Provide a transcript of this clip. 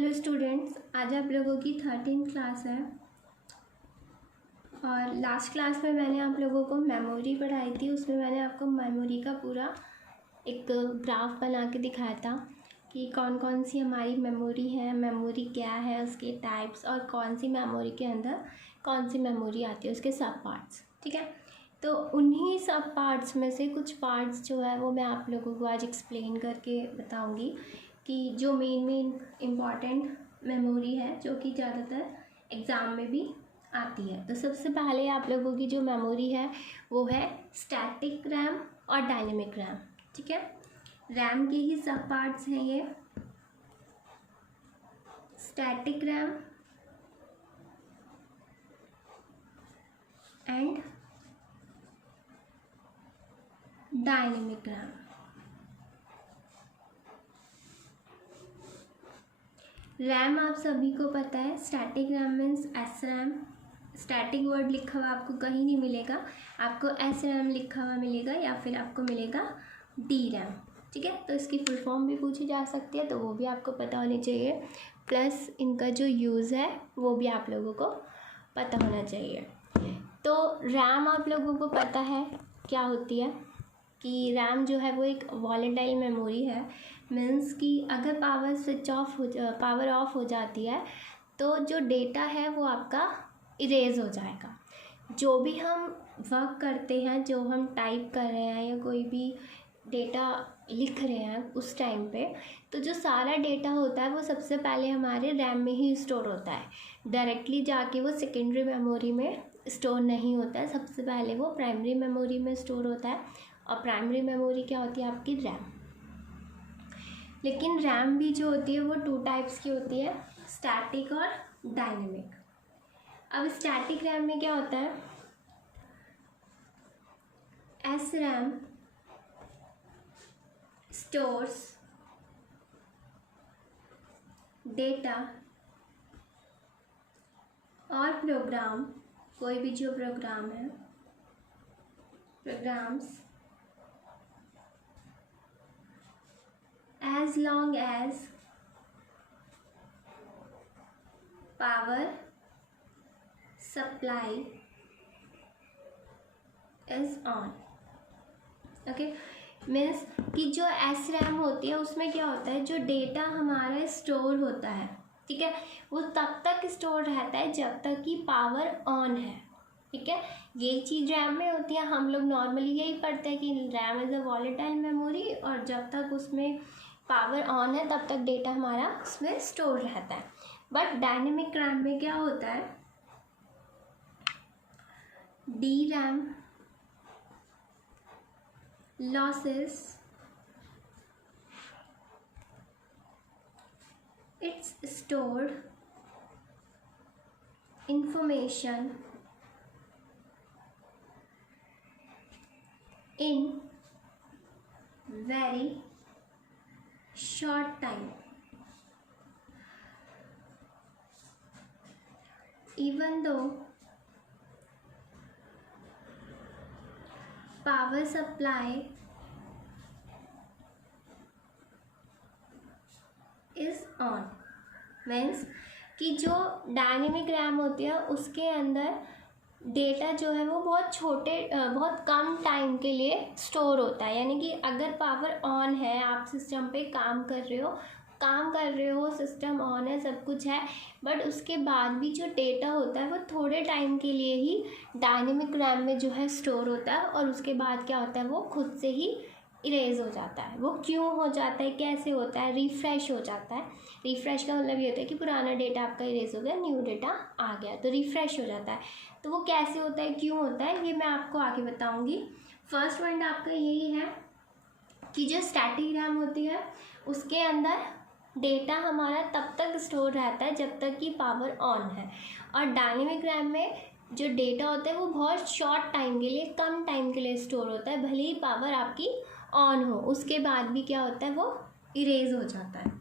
Hello students, आज आप लोगों की 13th क्लास है और लास्ट क्लास में मैंने आप लोगों को मेमोरी पढ़ाई थी। उसमें मैंने आपको मेमोरी का पूरा एक ग्राफ बना के दिखाया था कि कौन कौन सी हमारी मेमोरी है, मेमोरी क्या है, उसके टाइप्स और कौन सी मेमोरी के अंदर कौन सी मेमोरी आती है, उसके सब पार्ट्स। ठीक है, तो उन्हीं सब पार्ट्स में से कुछ पार्ट्स जो है वो मैं आप लोगों को आज एक्सप्लेन करके बताऊंगी कि जो मेन इम्पॉर्टेंट मेमोरी है जो कि ज़्यादातर एग्ज़ाम में भी आती है। तो सबसे पहले आप लोगों की जो मेमोरी है वो है स्टैटिक रैम और डायनेमिक रैम। ठीक है, रैम के ही सब पार्ट्स हैं ये, static RAM and dynamic RAM. RAM आप सभी को पता है, static RAM means S RAM. Static word लिखा हुआ आपको कहीं नहीं मिलेगा, आपको एस रैम लिखा हुआ मिलेगा या फिर आपको मिलेगा डी रैम। ठीक है, तो इसकी फुल फॉर्म भी पूछी जा सकती है, तो वो भी आपको पता होनी चाहिए। प्लस इनका जो यूज़ है वो भी आप लोगों को पता होना चाहिए। तो रैम आप लोगों को पता है क्या होती है कि रैम जो है वो एक वॉलेटाइल मेमोरी है। मीन्स कि अगर पावर ऑफ हो जाती है तो जो डेटा है वो आपका इरेज हो जाएगा। जो भी हम वर्क करते हैं, जो हम टाइप कर रहे हैं या कोई भी डेटा लिख रहे हैं उस टाइम पे, तो जो सारा डेटा होता है वो सबसे पहले हमारे रैम में ही स्टोर होता है। डायरेक्टली जाके वो सेकेंडरी मेमोरी में स्टोर नहीं होता है, सबसे पहले वो प्राइमरी मेमोरी में स्टोर होता है। और प्राइमरी मेमोरी क्या होती है? आपकी रैम। लेकिन रैम भी जो होती है वो 2 टाइप्स की होती है, स्टैटिक और डायनेमिक। अब स्टैटिक रैम में क्या होता है? एस रैम स्टोर्स डेटा और प्रोग्राम, कोई भी जो प्रोग्राम है, programs as long as power supply is on। Okay, means कि जो एस रैम होती है उसमें क्या होता है, जो डेटा हमारा स्टोर होता है, ठीक है, वो तब तक स्टोर रहता है जब तक कि पावर ऑन है। ठीक है, ये चीज़ रैम में होती है। हम लोग नॉर्मली यही पढ़ते हैं कि RAM is a volatile memory और जब तक उसमें पावर ऑन है तब तक डेटा हमारा उसमें स्टोर रहता है। बट डायनेमिक रैम में क्या होता है? D RAM losses its stored information in very short time, even though power supply is on। Means कि जो डायनेमिक रैम होती है उसके अंदर डेटा जो है वो बहुत कम टाइम के लिए स्टोर होता है। यानी कि अगर पावर ऑन है, आप सिस्टम पे काम कर रहे हो, सिस्टम ऑन है, सब कुछ है, बट उसके बाद भी जो डेटा होता है वो थोड़े टाइम के लिए ही डायनेमिक रैम में जो है स्टोर होता है और उसके बाद क्या होता है, वो खुद से ही इरेज हो जाता है। वो क्यों हो जाता है, कैसे होता है? रिफ़्रेश हो जाता है। रिफ़्रेश का मतलब ये होता है कि पुराना डेटा आपका इरेज हो गया, न्यू डेटा आ गया, तो रिफ़्रेश हो जाता है। तो वो कैसे होता है, क्यों होता है, ये मैं आपको आगे बताऊंगी। फर्स्ट पॉइंट आपका यही है कि जो स्टैटिक रैम होती है उसके अंदर डेटा हमारा तब तक स्टोर रहता है जब तक कि पावर ऑन है। और डायनेमिक रैम में जो डेटा होता है वो बहुत शॉर्ट टाइम के लिए, कम टाइम के लिए स्टोर होता है, भले ही पावर आपकी ऑन हो, उसके बाद भी क्या होता है, वो इरेज हो जाता है।